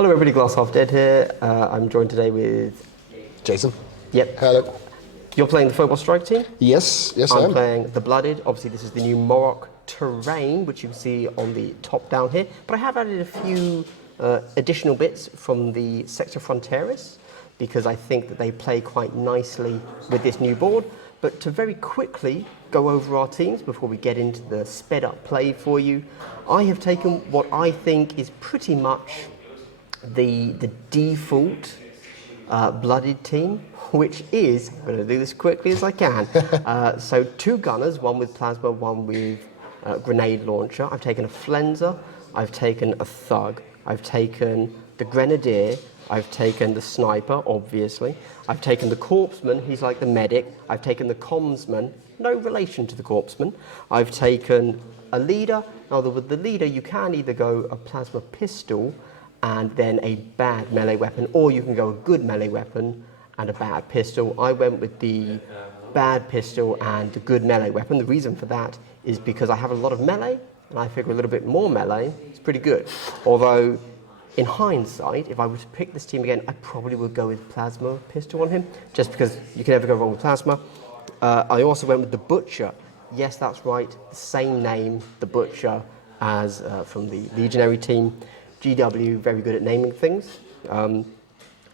Hello everybody, Glass Half Dead here. I'm joined today with... Jason. Yep. Hello. You're playing the Phobos strike team? Yes, I am. I'm playing the Blooded. Obviously this is the new Moroch terrain, which you can see on the top down here. But I have added a few additional bits from the Sector Fronteris, because I think that they play quite nicely with this new board. But to very quickly go over our teams before we get into the sped up play for you, I have taken what I think is pretty much the default Blooded team, which is, I'm going to do this quickly as I can, so 2 gunners, one with plasma, one with grenade launcher. I've taken a Flenser, I've taken a Thug, I've taken the Grenadier, I've taken the Sniper, obviously, I've taken the Corpseman, he's like the medic, I've taken the Commsman, no relation to the Corpseman, I've taken a Leader. Now with the Leader you can either go a plasma pistol and then a bad melee weapon, or you can go a good melee weapon and a bad pistol. I went with the bad pistol and the good melee weapon. The reason for that is because I have a lot of melee, and I figure a little bit more melee is pretty good. Although, in hindsight, if I were to pick this team again, I probably would go with plasma pistol on him, just because you can never go wrong with plasma. I also went with the Butcher. Yes, that's right, the same name, the Butcher, as from the Legionary team. GW, very good at naming things. And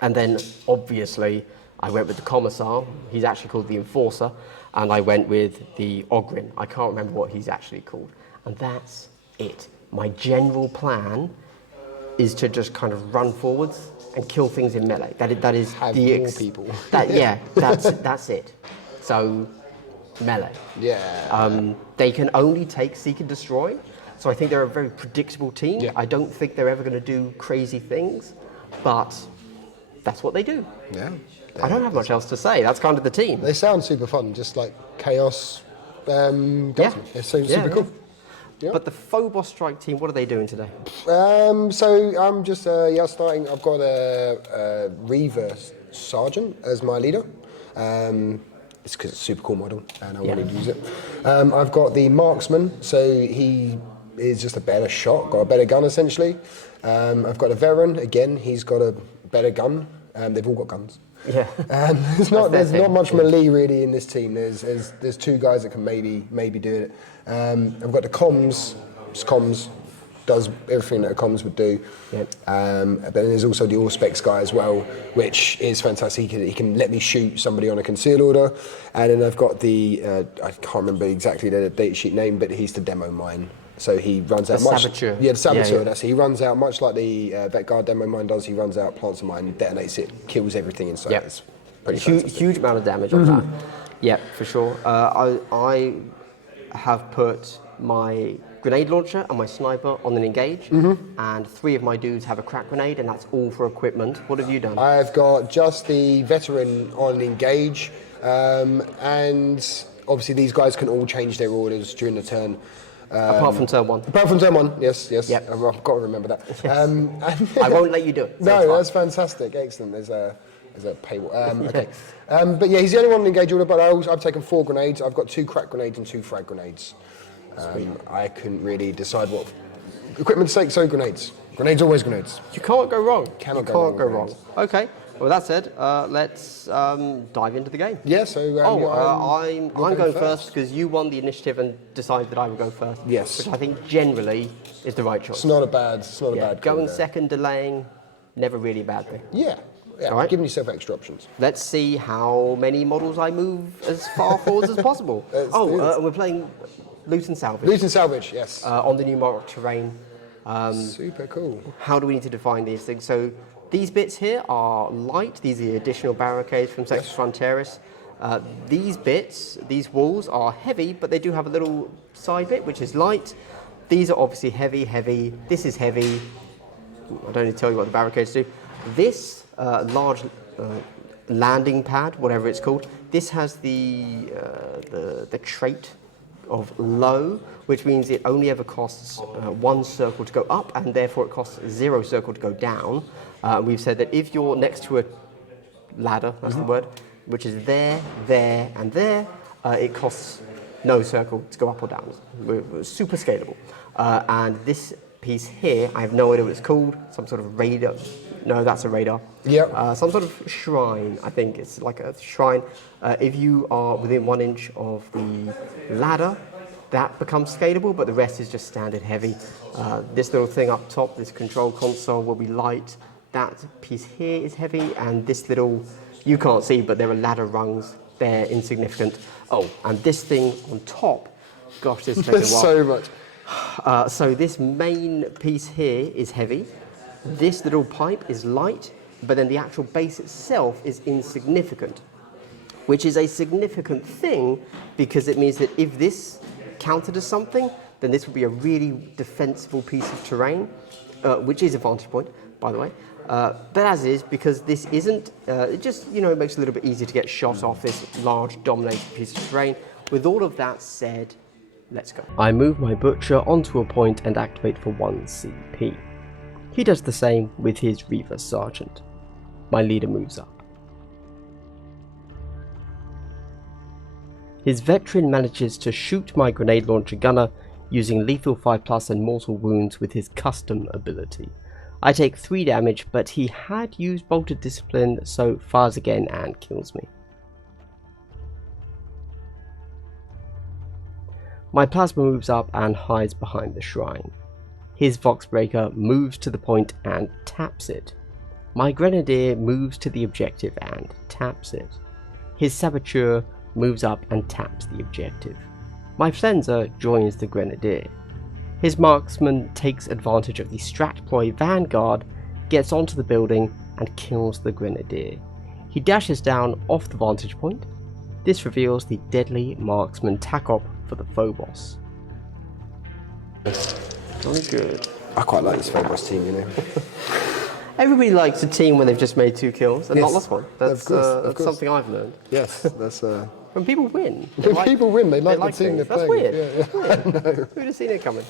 then, obviously, I went with the Commissar. He's actually called the Enforcer. And I went with the Ogrin. I can't remember what he's actually called. And that's it. My general plan is to just kind of run forwards and kill things in melee. That is Have the more people. That's it. So, melee. Yeah. They can only take Seek and Destroy. So I think they're a very predictable team. Yeah. I don't think they're ever going to do crazy things, but that's what they do. Yeah. I don't have much else to say. That's kind of the team. They sound super fun, just like Chaos Guardsmen. It seems super cool. Yeah. But the Phobos strike team, what are they doing today? So I'm just starting. I've got a Reaver Sergeant as my leader. It's because it's a super cool model and I wanted to use it. I've got the Marksman, so he is just a better shot, got a better gun essentially. I've got a Veteran, again, he's got a better gun. They've all got guns. Yeah. There's not much melee really in this team. There's 2 guys that can maybe do it. I've got the Comms does everything that a Comms would do. Yep. But then there's also the All-Specs guy as well, which is fantastic. He can let me shoot somebody on a conceal order. And then I've got the, I can't remember exactly the datasheet name, but he's the demo mine. So he runs out much... Saboteur. Yeah, the Saboteur, that's it. He runs out much like the Vet Guard demo mine does. He runs out, plants a mine, detonates it, kills everything inside. Yep. It's pretty fantastic. Huge amount of damage on that. Yeah, for sure. I have put my grenade launcher and my sniper on an engage, and 3 of my dudes have a crack grenade, and that's all for equipment. What have you done? I've got just the Veteran on engage, and obviously these guys can all change their orders during the turn. Apart from turn 1. Apart from turn 1, yes. Yep. I've got to remember that. Yes. I won't let you do it. So no, that's fantastic. Excellent. There's a paywall. Okay. But yeah, he's the only one on engage order, but I've taken 4 grenades. I've got 2 crack grenades and 2 frag grenades. I couldn't really decide what equipment to take, so grenades. Grenades, always grenades. You can't go wrong. Cannot go wrong. Okay. Well, that said, let's dive into the game. Yeah. So. I'm going first because you won the initiative and decided that I would go first. Yes. Which I think generally is the right choice. It's not a bad. Going second, delaying, never really a bad thing. Yeah. All right. Giving yourself extra options. Let's see how many models I move as far forwards as possible. We're playing Loot and Salvage. Loot and Salvage, yes. On the new Moroch terrain. Super cool. How do we need to define these things? So these bits here are light. These are the additional barricades from Sector Fronteris. These bits, these walls are heavy, but they do have a little side bit, which is light. These are obviously heavy. This is heavy. I don't need to tell you what the barricades do. This large landing pad, whatever it's called, this has the trait of low, which means it only ever costs 1 circle to go up, and therefore it costs 0 circle to go down. We've said that if you're next to a ladder, that's the word, which is there, and there, it costs no circle to go up or down. We're super scalable. And this piece here, I have no idea what it's called, some sort of radar. No, that's a radar. Yep. Some sort of shrine, I think. It's like a shrine. If you are within 1 inch of the ladder, that becomes scalable, but the rest is just standard heavy. This little thing up top, this control console, will be light. That piece here is heavy, and this little, you can't see, but there are ladder rungs. They're insignificant. Oh, and this thing on top, gosh, this is taking a while. so much. So this main piece here is heavy. This little pipe is light, but then the actual base itself is insignificant, which is a significant thing because it means that if this countered as something, then this would be a really defensible piece of terrain, which is a vantage point, by the way. But as is, because this isn't, it just, it makes it a little bit easier to get shot off this large dominated piece of terrain. With all of that said, let's go. I move my butcher onto a point and activate for 1 CP. He does the same with his Reaver Sergeant. My leader moves up. His veteran manages to shoot my grenade launcher gunner using lethal 5+ and mortal wounds with his custom ability. I take 3 damage, but he had used bolted discipline, so fires again and kills me. My plasma moves up and hides behind the shrine. His Voxbreaker moves to the point and taps it. My Grenadier moves to the objective and taps it. His Saboteur moves up and taps the objective. My Flenser joins the Grenadier. His Marksman takes advantage of the Stratploy Vanguard, gets onto the building and kills the Grenadier. He dashes down off the vantage point. This reveals the deadly Marksman tack-op for the Phobos. Very good. I quite like this Phobos team, Everybody likes a team when they've just made 2 kills and Yes, not lost one. That's, of course. something I've learned. Yes, that's... When people win, When people win, they like the team things. they're That's playing. weird. Yeah. Who would have seen it coming?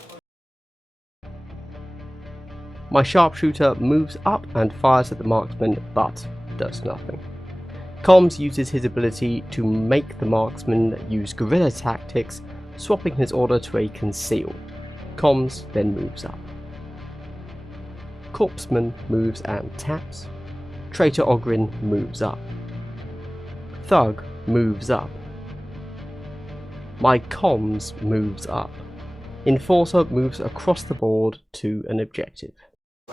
My sharpshooter moves up and fires at the marksman, but does nothing. Comms uses his ability to make the marksman use guerrilla tactics, swapping his order to a conceal. Comms then moves up. Corpseman moves and taps. Traitor Ogrin moves up. Thug moves up. My comms moves up. Enforcer moves across the board to an objective.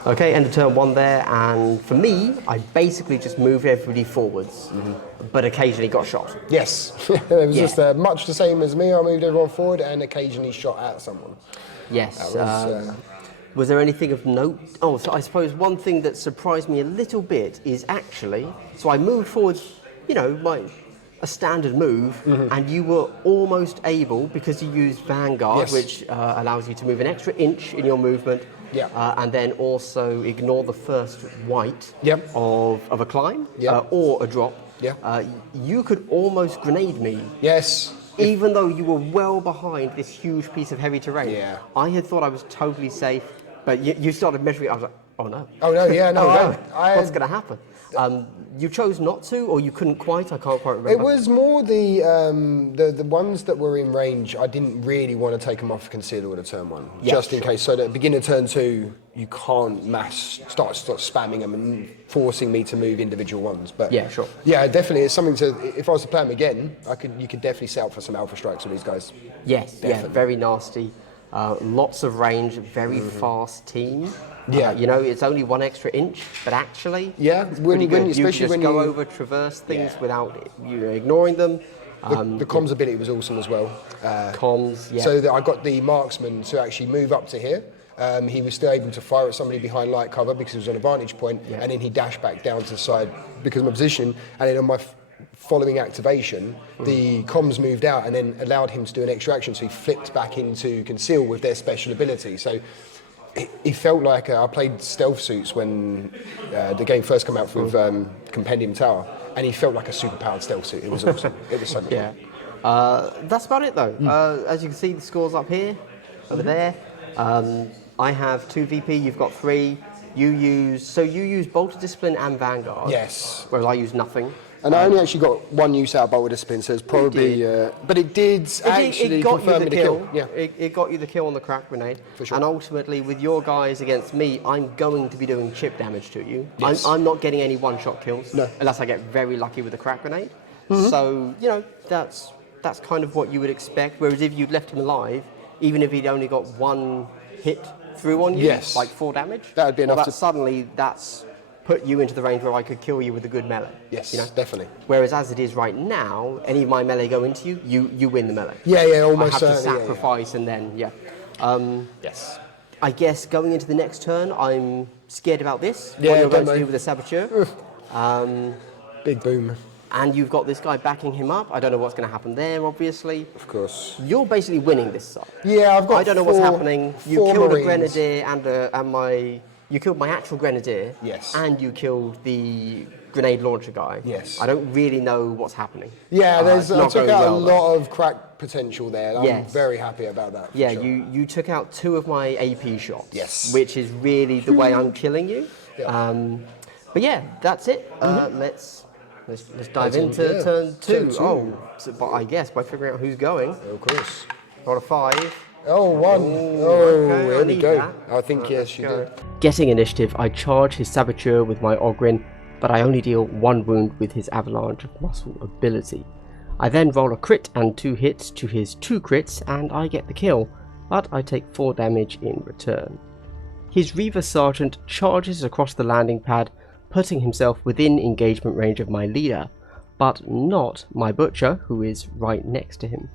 Okay, end of turn 1 there, and for me, I basically just moved everybody forwards, but occasionally got shot. Yes, it was just much the same as me. I moved everyone forward and occasionally shot at someone. Yes. Was there anything of note? Oh, so I suppose one thing that surprised me a little bit is actually, so I moved forward, a standard move, and you were almost able, because you used Vanguard, which allows you to move an extra inch in your movement, and then also ignore the first white of a climb or a drop. You could almost grenade me. Yes. Even though you were well behind this huge piece of heavy terrain. Yeah. I had thought I was totally safe, but you started measuring. I was like, oh no. Oh no, yeah, no. What's going to happen? You chose not to, or you couldn't quite? I can't quite remember. It was more the ones that were in range. I didn't really want to take them off conceal order turn 1, just in case. So that at the beginning of turn 2, you can't start spamming them and forcing me to move individual ones. But yeah, sure. Yeah, definitely. It's something to. If I was to play them again, you could definitely set up for some alpha strikes with these guys. Yes, definitely. Yeah, very nasty. Lots of range, very fast team. Yeah. It's only 1 extra inch, but actually, it's pretty good. Especially you just when go over, traverse things without you ignoring them. The comms ability was awesome as well. Comms, yeah. So that I got the marksman to actually move up to here. He was still able to fire at somebody behind light cover because he was on a vantage point, and then he dashed back down to the side because of my position, and then on my following activation, the comms moved out and then allowed him to do an extra action, so he flipped back into conceal with their special ability. So he felt like I played stealth suits when the game first came out with Compendium Tower, and he felt like a super-powered stealth suit. It was awesome. It was so good. Yeah. That's about it, though. As you can see, the score's up here, over there. I have 2 VP, you've got 3. You use Bolted Discipline and Vanguard. Yes. Whereas I use nothing. And I only actually got one use out of Bolt of Discipline, so it's probably... but it did actually confirm me the kill. Yeah. It got you the kill on the crack grenade. For sure. And ultimately, with your guys against me, I'm going to be doing chip damage to you. Yes. I'm not getting any one-shot kills, No. unless I get very lucky with the crack grenade. So, you know, that's kind of what you would expect. Whereas if you'd left him alive, even if he'd only got one hit through on you, Yes. like 4 damage, that would be enough suddenly that's put you into the range where I could kill you with a good melee. Yes, you know? definitely. Whereas as it is right now, any of my melee go into you, you win the melee. Yeah, almost I have to certainly. sacrifice and then, Yes. I guess going into the next turn, I'm scared about this. Yeah, what you're going to don't do with the Saboteur. Big boom. And you've got this guy backing him up. I don't know what's going to happen there, obviously. Of course. You're basically winning this side. Yeah, I've got I don't know what's happening. You killed Marines. a grenadier you killed my actual grenadier. Yes. And you killed the grenade launcher guy. Yes. I don't really know what's happening. Yeah, I took out a though. lot of crack potential there. I'm very happy about that. Yeah, sure. you took out 2 of my AP shots. Yes. Which is really the way I'm killing you. Yeah. But yeah, that's it. Let's dive into turn 2. But I guess by figuring out who's going. Of course. Got a 5. Oh, 1. Okay, Here we go. that. I think, yes, you did. Getting initiative, I charge his Saboteur with my Ogryn, but I only deal 1 wound with his Avalanche of Muscle ability. I then roll a crit and 2 hits to his 2 crits, and I get the kill, but I take 4 damage in return. His Reaver Sergeant charges across the landing pad, putting himself within engagement range of my leader, but not my Butcher, who is right next to him.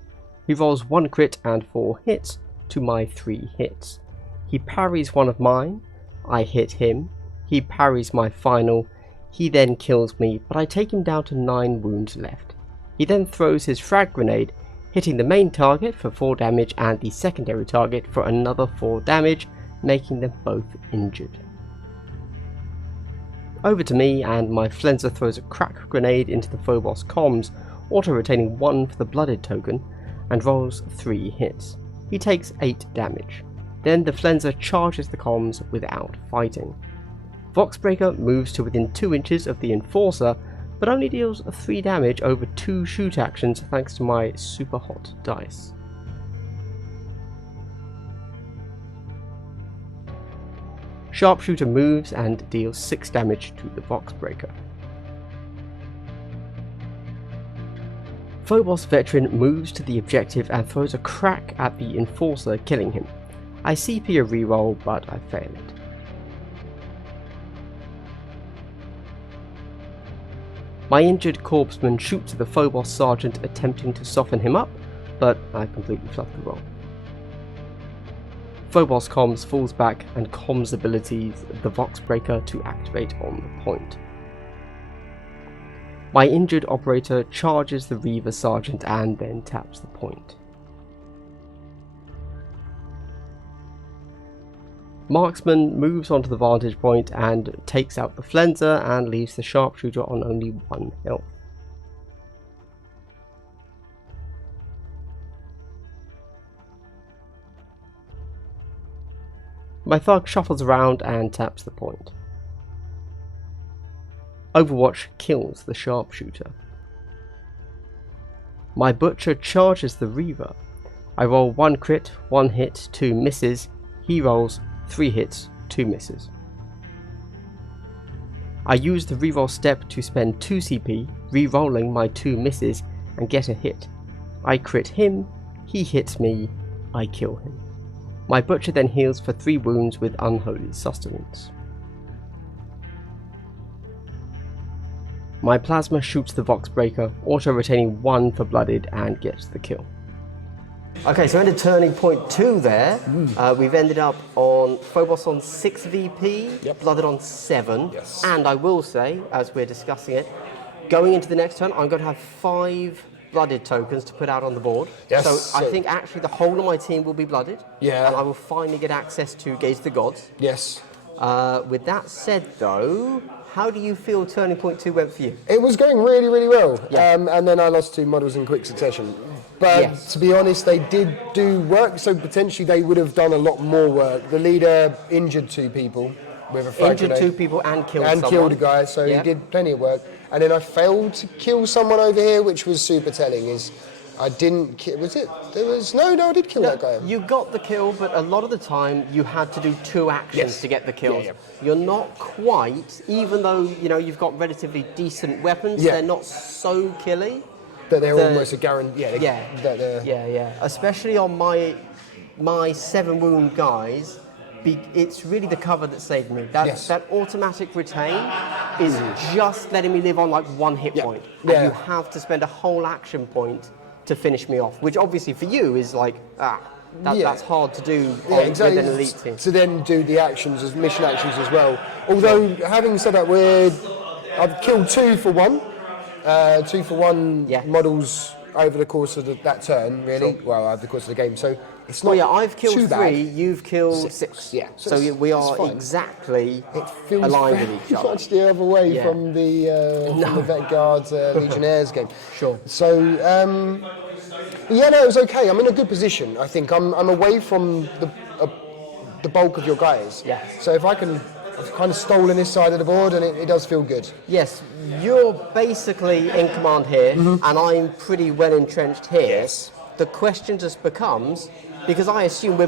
He rolls 1 crit and 4 hits to my 3 hits. He parries one of mine, I hit him, he parries my final, he then kills me, but I take him down to 9 wounds left. He then throws his frag grenade, hitting the main target for 4 damage and the secondary target for another 4 damage, making them both injured. Over to me, and my Flenser throws a crack grenade into the Phobos comms, auto-retaining 1 for the Blooded token, and rolls 3 hits. He takes 8 damage. Then the Flenser charges the comms without fighting. Voxbreaker moves to within 2 inches of the Enforcer, but only deals 3 damage over 2 shoot actions thanks to my super hot dice. Sharpshooter moves and deals 6 damage to the Voxbreaker. Phobos Veteran moves to the objective and throws a crack at the Enforcer, killing him. I CP a reroll, but I fail it. My injured corpseman shoots at the Phobos Sergeant, attempting to soften him up, but I completely fluffed the roll. Phobos Comms falls back and comms abilities the Voxbreaker to activate on the point. My injured operator charges the Reaver Sergeant and then taps the point. Marksman moves onto the vantage point and takes out the Flenser and leaves the Sharpshooter on only 1 health. My Thug shuffles around and taps the point. Overwatch kills the Sharpshooter. My Butcher charges the Reaver. I roll 1 crit, 1 hit, 2 misses. He rolls 3 hits, 2 misses. I use the reroll step to spend 2 CP, re-rolling my 2 misses and get a hit. I crit him, he hits me, I kill him. My Butcher then heals for 3 wounds with Unholy Sustenance. My Plasma shoots the Voxbreaker, auto-retaining 1 for Blooded and gets the kill. Okay, so into turning point 2 there, we've ended up on Phobos on 6 VP, Blooded on 7, and I will say, as we're discussing it, going into the next turn, I'm going to have 5 Blooded tokens to put out on the board. So I think actually the whole of my team will be Blooded, and I will finally get access to Gaze the Gods. With that said though, how do you feel turning point 2 went for you? It was going really, really well, and then I lost 2 models in quick succession. But to be honest, they did do work, so potentially they would have done a lot more work. The leader injured 2 people, with a frag Injured grenade. 2 people and killed and someone. killed a guy, so he did plenty of work. And then I failed to kill someone over here, which was super telling. Is I didn't kill. Was it? There was no. I did kill that guy. You got the kill, but a lot of the time you had to do 2 actions to get the kills. Yeah. You're not quite, even though you've got relatively decent weapons. They're not so killy. But they're almost a guarantee. Yeah. Especially on my 7 wound guys. It's really the cover that saved me. That automatic retain is just letting me live on like 1 hit point. And you have to spend a whole action point to finish me off, which obviously for you is like, that's hard to do with an elite team. To then do the actions as mission actions as well. Although, having said that, I've killed 2 for 1. 2 for 1 models over the course of that turn, really. Sure. Well, over the course of the game. So it's not I've killed too 3, bad. You've killed 6. Yeah. So we are exactly aligned with each other. Much the other way from the Vet Guards Legionnaires game. Sure. So, it was okay. I'm in a good position, I think. I'm away from the bulk of your guys. Yes. So if I've kind of stolen this side of the board, and it does feel good. Yes, you're basically in command here, and I'm pretty well entrenched here. Yes. The question just becomes, because I assume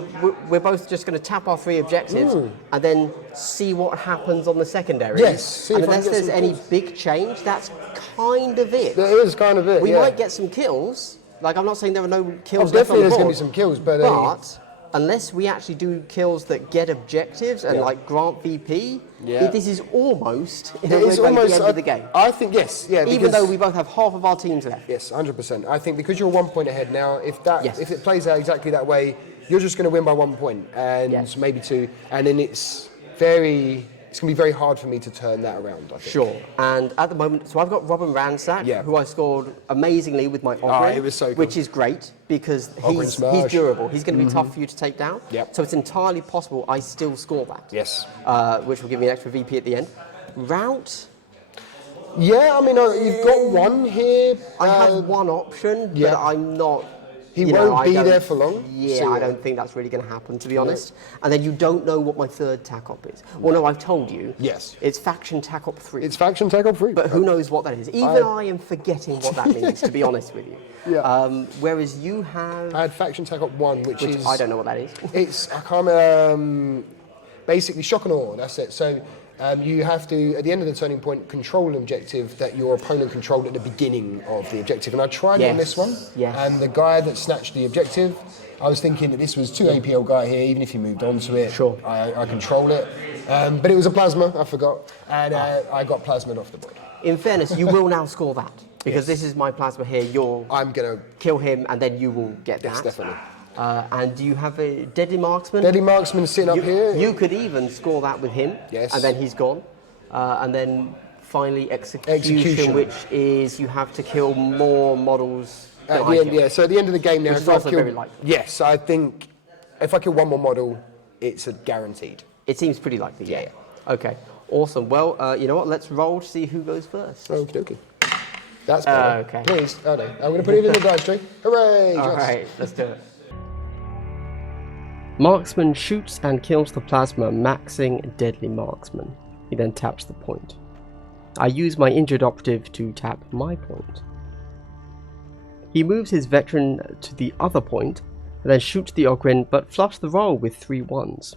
we're both just going to tap our 3 objectives and then see what happens on the secondaries. Yes. And unless there's any big change, that's kind of it. That is kind of it. We might get some kills. Like, I'm not saying there are no kills left on definitely the there's board, going to be some kills, but unless we actually do kills that get objectives and like grant VP, this is almost the end of the game. I think Even though we both have half of our teams left. Yes, 100%. I think because you're 1 point ahead now, if it plays out exactly that way, you're just going to win by 1 point and maybe 2, and then it's going to be very hard for me to turn that around, I think. Sure. And at the moment, so I've got Robin Ransack, who I scored amazingly with my Ogren, it was so good. which is great because he's durable. He's going to be tough for you to take down. Yep. So it's entirely possible I still score that. Yes. Which will give me an extra VP at the end. Route. Yeah, I mean, you've got 1 here. I have 1 option, but I'm not. He won't be there for long. Yeah, I don't think that's really going to happen, to be honest. And then you don't know what my 3rd TAC-op is. Well, no, I've told you. Yes. It's Faction TAC-op 3. It's Faction TAC-op 3. But who knows what that is? Even I am forgetting what that means, to be honest with you. Yeah. Whereas you have... I had Faction TAC-op 1, which is... I don't know what that is. It's, basically shock and awe, that's it. So you have to, at the end of the turning point, control an objective that your opponent controlled at the beginning of the objective. And I tried it on this one, and the guy that snatched the objective, I was thinking that this was 2 APL guy here, even if he moved on to it, I control it. But it was a plasma, I forgot, and I got plasma'd off the board. In fairness, you will now score that, because this is my plasma here. I'm going to kill him, and then you will get that. Yes, definitely. And do you have a Deadly Marksman? Deadly Marksman sitting up here. You could even score that with him, and then he's gone. And then finally Execution, which is you have to kill more models. At the end, so at the end of the game now, which is also very likely. Yes, I think if I kill 1 more model, it's a guaranteed. It seems pretty likely, yeah. Okay, awesome. Well, you know what? Let's roll to see who goes first. Okie dokie. That's better. Okay. Please. Oh no, I'm going to put it in the dice tray. Hooray! All right, let's do it. Marksman shoots and kills the plasma, maxing Deadly Marksman. He then taps the point. I use my injured operative to tap my point. He moves his veteran to the other point, and then shoots the Ogren, but fluffs the roll with 3 1s.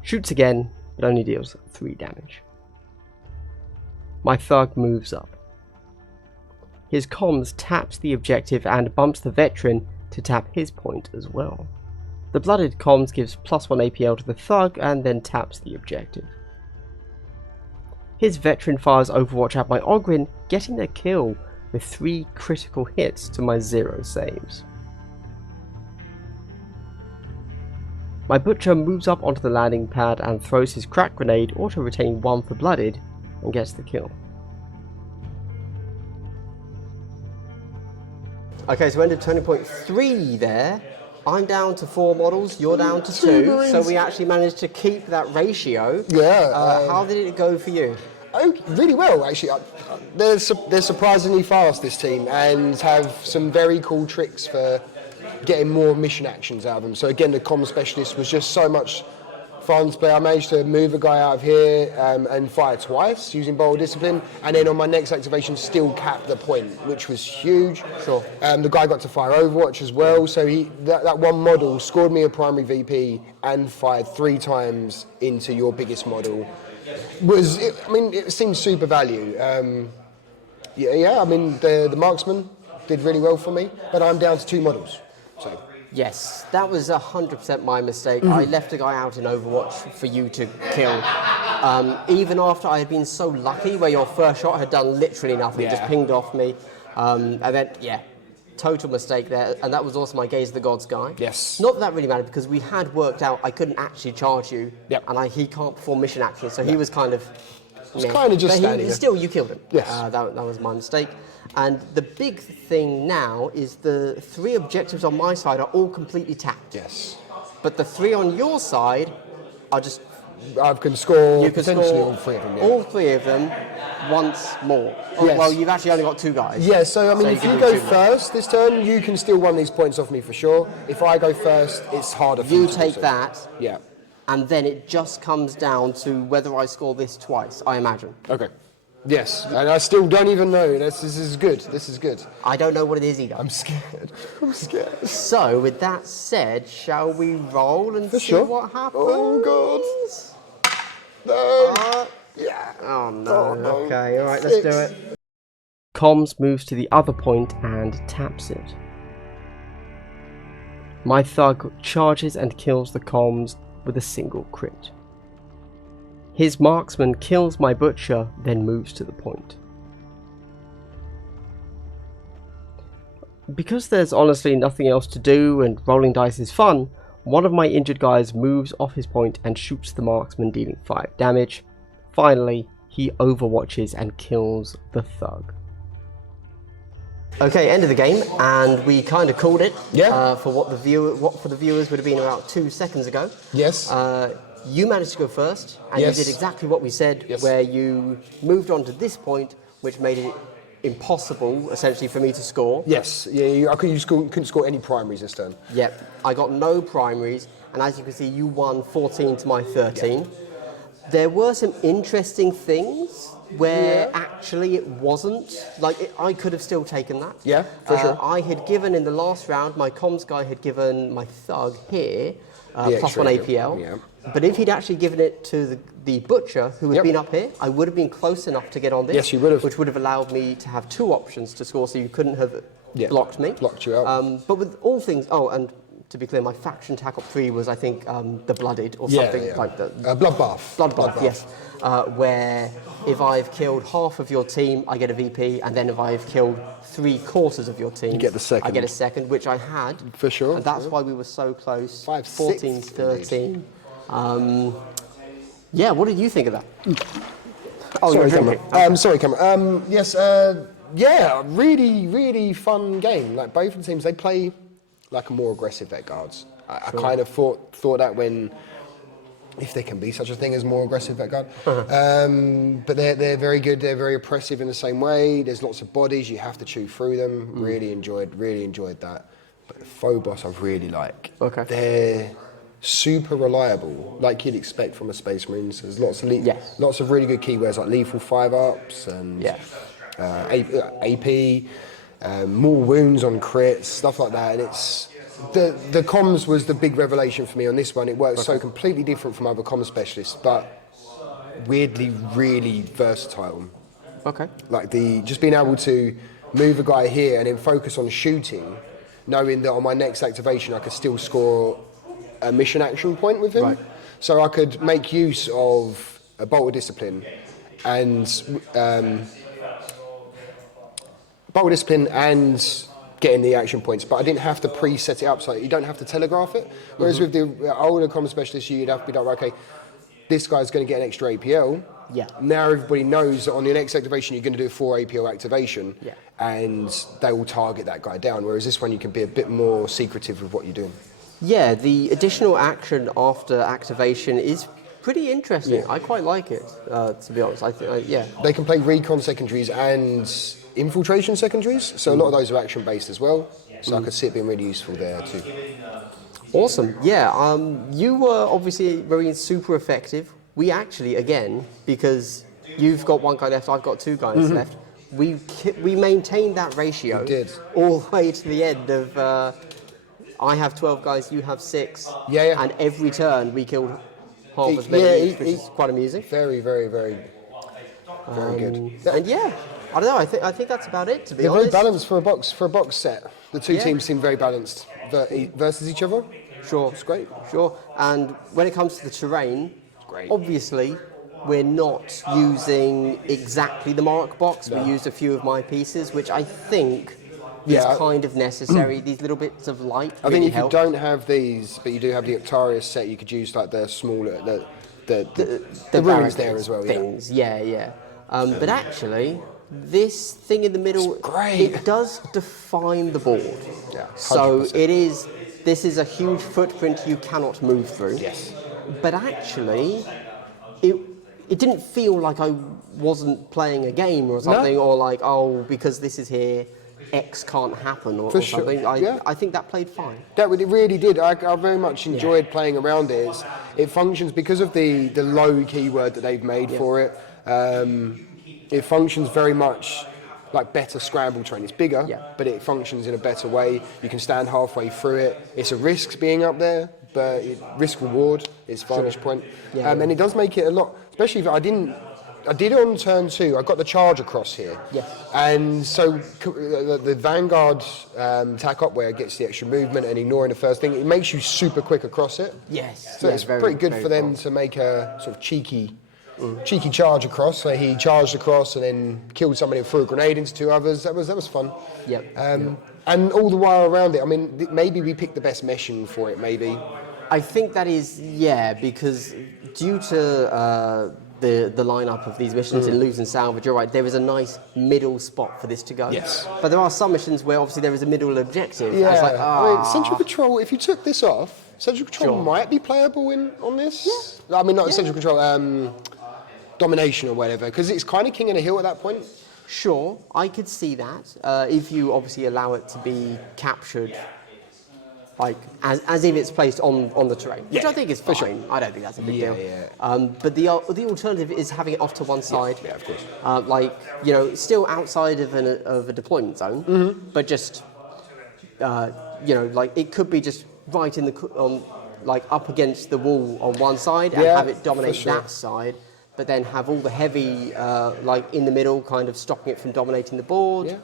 Shoots again, but only deals 3 damage. My thug moves up. His comms taps the objective and bumps the veteran to tap his point as well. The blooded comms gives +1 APL to the thug and then taps the objective. His veteran fires Overwatch at my Ogren, getting the kill with 3 critical hits to my 0 saves. My butcher moves up onto the landing pad and throws his crack grenade, auto retaining 1 for blooded, and gets the kill. Okay, so end of turning point 3 there. I'm down to 4 models, you're down to 2, so we actually managed to keep that ratio. Yeah. How did it go for you? Oh, really well, actually. They're surprisingly fast, this team, and have some very cool tricks for getting more mission actions out of them. So again, the comm specialist was just so much fun display. I managed to move a guy out of here and fire twice using Bold Discipline, and then on my next activation still cap the point, which was huge. Sure. The guy got to fire Overwatch as well, so that one model scored me a primary VP and fired 3 times into your biggest model. It seemed super value. The marksman did really well for me, but I'm down to 2 models. So. Yes, that was 100% my mistake. I left a guy out in Overwatch for you to kill. Even after I had been so lucky, where your first shot had done literally nothing, just pinged off me. And then, total mistake there. And that was also my Gaze of the Gods guy. Yes. Not that really mattered, because we had worked out I couldn't actually charge you. Yep. And he can't perform mission actions, so he was kind of... It's kind of just standing there. Still, you killed him. Yes. That was my mistake. And the big thing now is the 3 objectives on my side are all completely tapped. Yes. But the 3 on your side are just... I can score potentially score all 3 of them. Yeah. All 3 of them once more. Yes. Well, you've actually only got 2 guys. Yeah, so if you go 2 first this turn, you can still run these points off me for sure. If I go first, it's harder for you to take do so. that. Yeah. And then it just comes down to whether I score this twice, I imagine. Okay. Yes, and I still don't even know. This is good. This is good. I don't know what it is either. I'm scared. I'm scared. So, with that said, shall we roll and see what happens? Oh, God. No. Yeah. Oh, no. Oh, no. Okay, all right, let's do it. Comms moves to the other point and taps it. My thug charges and kills the comms with a single crit. His marksman kills my butcher, then moves to the point. Because there's honestly nothing else to do and rolling dice is fun, one of my injured guys moves off his point and shoots the marksman, dealing 5 damage. Finally, he overwatches and kills the thug. Okay, end of the game, and we kind of called it. Yeah. For what for the viewers would have been about 2 seconds ago. Yes. You managed to go first, and Yes. you did exactly what we said, Yes. where you moved on to this point, which made it impossible, essentially, for me to score. Yes. Yeah. Couldn't score any primaries this turn. Yep. I got no primaries, and as you can see, you won 14 to my 13. Yep. There were some interesting things where actually it wasn't. I could have still taken that. Yeah, for sure. I had given in the last round, my comms guy had given my thug here, plus 1 APL. Yeah. But if he'd actually given it to the butcher, who had been up here, I would have been close enough to get on this. Yes, you would have. Which would have allowed me to have 2 options to score, so you couldn't have blocked me. Blocked you out. But with all things... Oh, and to be clear, my faction tackle 3 was, I think, the Blooded or something like that. Bloodbath. Bloodbath, yes. Where if I've killed half of your team, I get a VP, and then if I've killed 3/4 of your team, you get the second. I get a second, which I had. For sure. And that's why we were so close. 5-6, 14-13. What did you think of that? Oh, sorry, you're Cameron. drinking. Sorry, Cameron. Yes. Really, really fun game. Like both of the teams, they play like a more aggressive Vet Guards. I kind of thought that if there can be such a thing as more aggressive Vet Guard. But they're very good. They're very oppressive in the same way. There's lots of bodies. You have to chew through them. Really enjoyed that. But the Phobos I really like. Okay. They're super reliable, like you'd expect from a Space Marines. There's lots of really good keywords like lethal 5-ups and AP, more wounds on crits, stuff like that. And it's the comms was the big revelation for me on this one. It works so completely different from other comms specialists, but weirdly really versatile. Okay. Like just being able to move a guy here and then focus on shooting, knowing that on my next activation I could still score a mission action point with him. Right. So I could make use of a Bolt of Discipline and getting the action points, but I didn't have to pre-set it up, so you don't have to telegraph it. Whereas with the older common specialists, you'd have to be like, okay, this guy's going to get an extra APL. Yeah. Now everybody knows that on your next activation, you're going to do a 4 APL activation, and they will target that guy down. Whereas this one, you can be a bit more secretive with what you're doing. Yeah, the additional action after activation is pretty interesting. Yeah. I quite like it, to be honest. I think, They can play recon secondaries and infiltration secondaries, so a lot of those are action-based as well. So I could see it being really useful there too. Awesome. Yeah, you were obviously Marine super effective. We actually, again, because you've got one guy left, I've got two guys left, we maintained that ratio We did. all the way to the end of, I have 12 guys, you have 6. Yeah. And every turn we killed half as many each, which is quite amusing. Very, very, very, very good. And yeah, I don't know, I think that's about it, to be They're honest. very balanced for a box set. The two teams seem very balanced versus each other. Sure. It's great. Sure. And when it comes to the terrain, Great. obviously, we're not using exactly the Moroch box. We used a few of my pieces, which I think is kind of necessary. These little bits of light I really think if help. you don't have these, but you do have the Octarius set, you could use like the smaller, the ruins there as well. Things, yeah. But actually, this thing in the middle, it does define the board. Yeah, 100%. So this is a huge footprint you cannot move through. Yes. But actually, it didn't feel like I wasn't playing a game or something, or like, oh, because this is here, X can't happen or something. I think that played fine. It really did. I very much enjoyed playing around it. It functions because of the low keyword that they've made for it. It functions very much like better scramble terrain. It's bigger, but it functions in a better way. You can stand halfway through it. It's a risk being up there, but risk reward is vantage point. And it does make it a lot, especially if I did it on turn 2. I got the charge across here. Yes. And so the Vanguard tack up where it gets the extra movement and ignoring the first thing, it makes you super quick across it. Yes. So it's pretty good for them to make a sort of cheeky charge across. So he charged across and then killed somebody and threw a grenade into 2 others. That was fun. And all the while around it, I mean, maybe we picked the best meshing for it, maybe. I think that is, because due to the lineup of these missions in Lose and Salvage, you're right, there is a nice middle spot for this to go. Yes. But there are some missions where obviously there is a middle objective. Yeah. It's like, I mean, Central Control, if you took this off, Central Control might be playable on this. Yeah. I mean, not Central Control, Domination or whatever, because it's kind of king of the hill at that point. Sure, I could see that. If you obviously allow it to be captured like as if it's placed on the terrain, which I think is fine. Sure. I don't think that's a big deal. But the alternative is having it off to one side. Yeah, of course. Like, still outside of a deployment zone, but just like it could be just right in the like up against the wall on one side and have it dominate that side. But then have all the heavy, like in the middle, kind of stopping it from dominating the board. Yeah.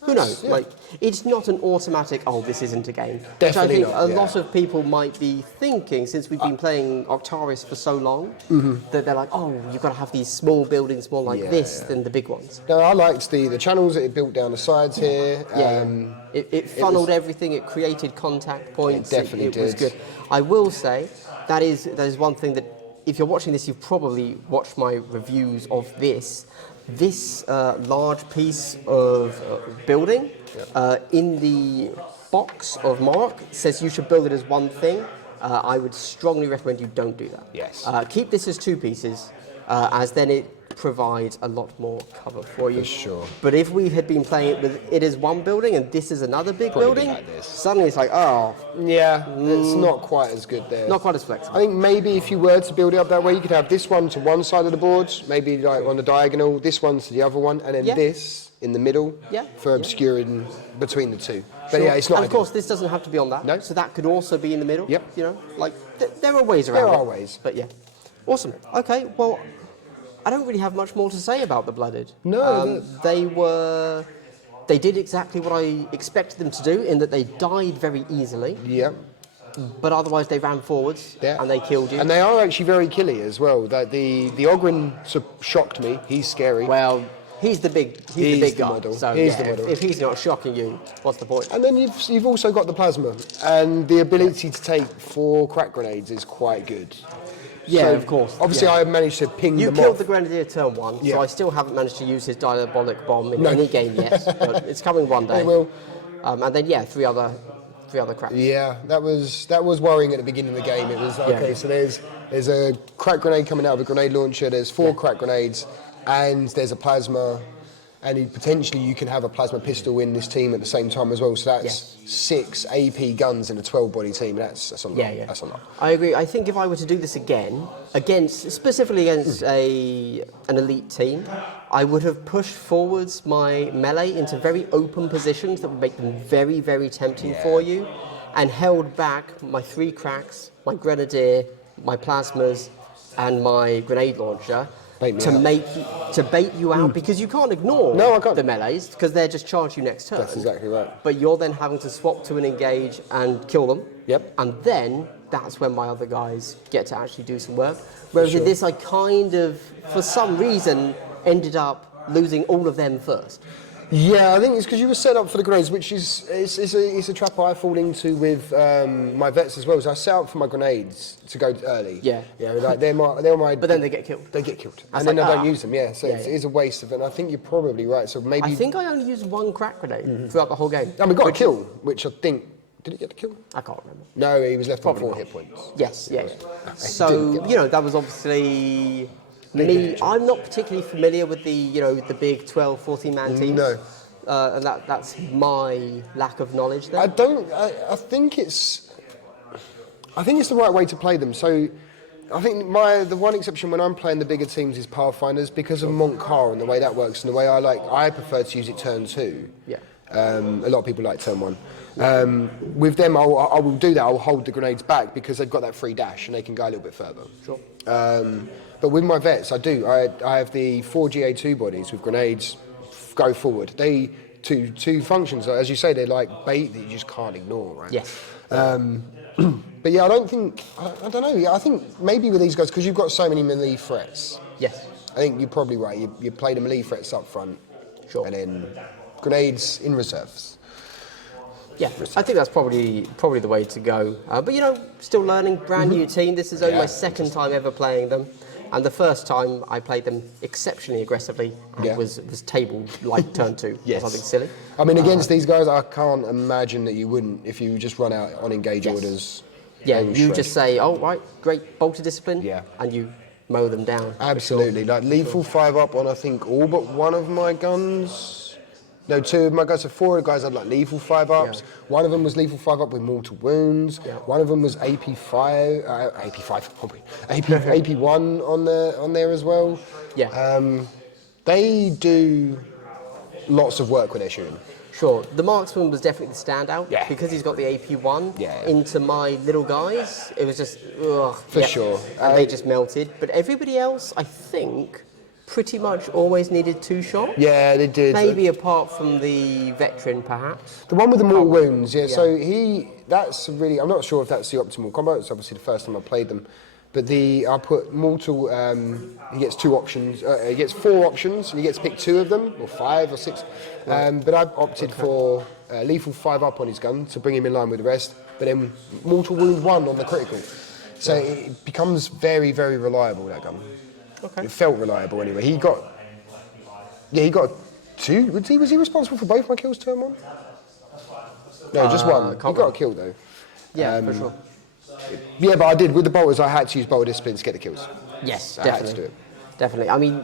Who knows? Like, it's not an automatic, this isn't a game. Definitely which I think a lot of people might be thinking, since we've been playing Octarius for so long, that they're like, you've got to have these small buildings more like this than the big ones. No, I liked the channels that it built down the sides here. It funneled everything, it created contact points. It definitely did. Was good. I will say, that is one thing that, if you're watching this, you've probably watched my reviews of this. This large piece of building in the box of Moroch says you should build it as one thing. I would strongly recommend you don't do that. Yes. Keep this as 2 pieces, as then it provides a lot more cover for you. For sure. But if we had been playing it with it as one building and this is another big building, like this. Suddenly it's like, it's not quite as good there. Not quite as flexible. I think maybe if you were to build it up that way, you could have this one to one side of the board, maybe like on the diagonal, this one to the other one, and then this in the middle for obscuring between the two. But it's not. And of course, this doesn't have to be on that. No. So that could also be in the middle. Yep. Like there are ways around it. There are ways. But awesome. Okay, well, I don't really have much more to say about the Blooded. No. They did exactly what I expected them to do, in that they died very easily. Yeah. But otherwise, they ran forwards and they killed you. And they are actually very killy as well. That the Ogren shocked me. He's scary. Well, he's the big guy. Model. So he's the model. If he's not shocking you, what's the point? And then you've also got the plasma, and the ability to take 4 crack grenades is quite good. Yeah, so of course. Obviously, I managed to ping them off. You killed the Grenadier turn 1, so I still haven't managed to use his diabolic bomb in any game yet. But it's coming one day. It will. And then 3 other cracks. Yeah, that was worrying at the beginning of the game. It was so there's a crack grenade coming out of a grenade launcher. There's 4 crack grenades, and there's a plasma. and potentially you can have a plasma pistol in this team at the same time as well. So that's 6 AP guns in a 12-body team. That's a lot. Yeah. That's a lot. I agree. I think if I were to do this again, specifically against an elite team, I would have pushed forwards my melee into very open positions that would make them very, very tempting for you, and held back my 3 cracks, my grenadier, my plasmas, and my grenade launcher to bait you out, because you can't ignore the melees because they're just charge you next turn. That's exactly right. But you're then having to swap to an engage and kill them. Yep. And then that's when my other guys get to actually do some work. Whereas in this, I kind of, for some reason, ended up losing all of them first. Yeah, I think it's because you were set up for the grenades, which is it's a trap I fall into with my vets as well. So I set up for my grenades to go early. Yeah, like they're my. But then they get killed. They get killed, and then I don't use them. Yeah, so it is a waste of it. And I think you're probably right. So maybe I think I only used 1 crack grenade throughout the whole game. And we got a kill, which I think. Did he get the kill? I can't remember. No, he was left on 4 hit points. Yes. So that was obviously. I'm not particularly familiar with the big 12, 14-man teams. No. And that's my lack of knowledge there. I think it's the right way to play them. So I think the one exception when I'm playing the bigger teams is Pathfinders, because of Montcar and the way that works, and the way I prefer to use it turn 2. Yeah. A lot of people like turn 1. With them, I will do that. I'll hold the grenades back because they've got that free dash and they can go a little bit further. Sure. But with my vets, I have the 4 GA2 bodies with grenades go forward. They two functions, as you say, they're like bait that you just can't ignore, right? Yes. But yeah, I don't know. I think maybe with these guys, because you've got so many melee threats. Yes. I think you're probably right. You play the melee threats up front. Sure. And then grenades in reserves. Yeah, I think that's probably the way to go. But still learning, brand new team. This is only my second time ever playing them. And the first time I played them exceptionally aggressively and was tabled like turn 2 or something silly. I mean, against these guys, I can't imagine that you wouldn't if you just run out on engage orders. Yeah, you just say, oh, right, great, bolter discipline, and you mow them down. Absolutely. Like lethal 5 up on, I think, all but one of my guns. No, 2 of my guys. So 4 of the guys had like lethal 5 ups. One of them was lethal 5 up with mortal wounds. One of them was AP5, AP1 on there as well. Yeah. They do lots of work when they're shooting. Sure. The marksman was definitely the standout because he's got the AP1 into my little guys. It was just for sure. And they just melted. But everybody else, I think, pretty much always needed 2 shots. Yeah, they did. Maybe apart from the veteran, perhaps. The one with the mortal wounds, so that's really, I'm not sure if that's the optimal combo. It's obviously the first time I played them. But I put mortal, he gets 2 options, he gets 4 options, and he gets to pick 2 of them, or 5 or 6. But I've opted for lethal 5 up on his gun to bring him in line with the rest, but then mortal wound 1 on the critical. So it becomes very, very reliable, that gun. Okay. It felt reliable anyway. He got 2. Was he responsible for both my kills turn 1? No, just 1. He got a kill though. Yeah, for sure. Yeah, but I did with the bolters. I had to use bolter discipline to get the kills. Yes, I had to do it. Definitely. I mean,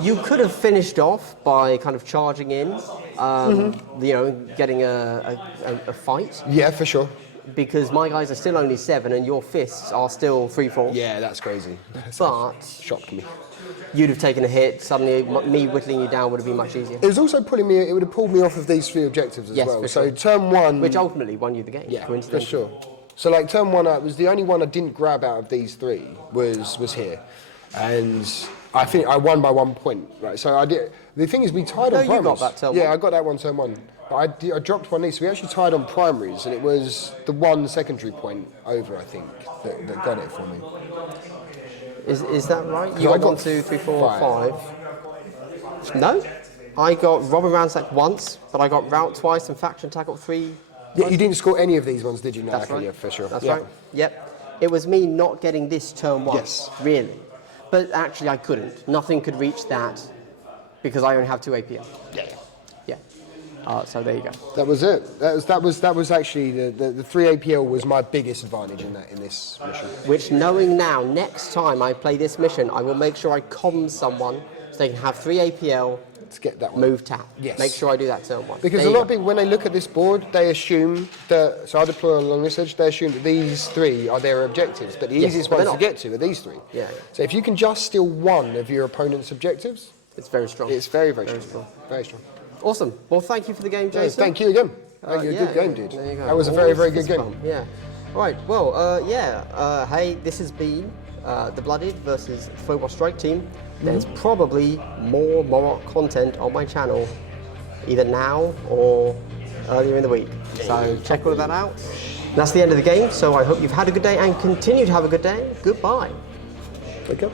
you could have finished off by kind of charging in, getting a fight. Yeah, for sure. Because my guys are still only 7 and your fists are still 3-4. Yeah, that's crazy. But shocked me. You'd have taken a hit. Suddenly, me whittling you down would have been much easier. It was also it would have pulled me off of these 3 objectives as well. For so sure. turn 1, which ultimately won you the game. Yeah, for sure. So like turn 1 up was the only one I didn't grab out of these 3 was here, and I think I won by 1 point. Right. So I did. The thing is, we tied on primaries. You got that turn 1. Yeah, I got that one turn 1. But I dropped one each, so we actually tied on primaries, and it was the 1 secondary point over, I think, that got it for me. Is that right? You got 1, 2, 3, 4, 5. No, I got Robber Ransack once, but I got Rout twice and Faction Tackle 3. Yeah, you didn't score any of these ones, did you? No, That's right. Yeah, for sure. That's right. Yep. It was me not getting this turn 1. Yes. Really. But actually, I couldn't. Nothing could reach that because I only have 2 APL. Yeah. So there you go. That was it. That was actually the 3 APL was my biggest advantage in this mission. Which, knowing now, next time I play this mission, I will make sure I comm someone so they can have 3 APL Let's get that one. Move tap. Yes. Make sure I do that turn 1. Because a lot of people, when they look at this board, they assume that, so I deploy along this edge, they assume that these 3 are their objectives, but the easiest but ones they're to not. get to are these 3. Yeah. So if you can just steal 1 of your opponent's objectives, It's very strong. it's very, very strong. Very strong. Awesome. Well, thank you for the game, Jason. Thank you again. Thank you. Good game, dude. There you go. That was a very, very Always good fist game. bump, Yeah. All right. Well, hey, this has been the Blooded versus Phobos Strike Team. There's probably more Moroch content on my channel, either now or earlier in the week. So check all of that out. That's the end of the game. So I hope you've had a good day and continue to have a good day. Goodbye. Take care.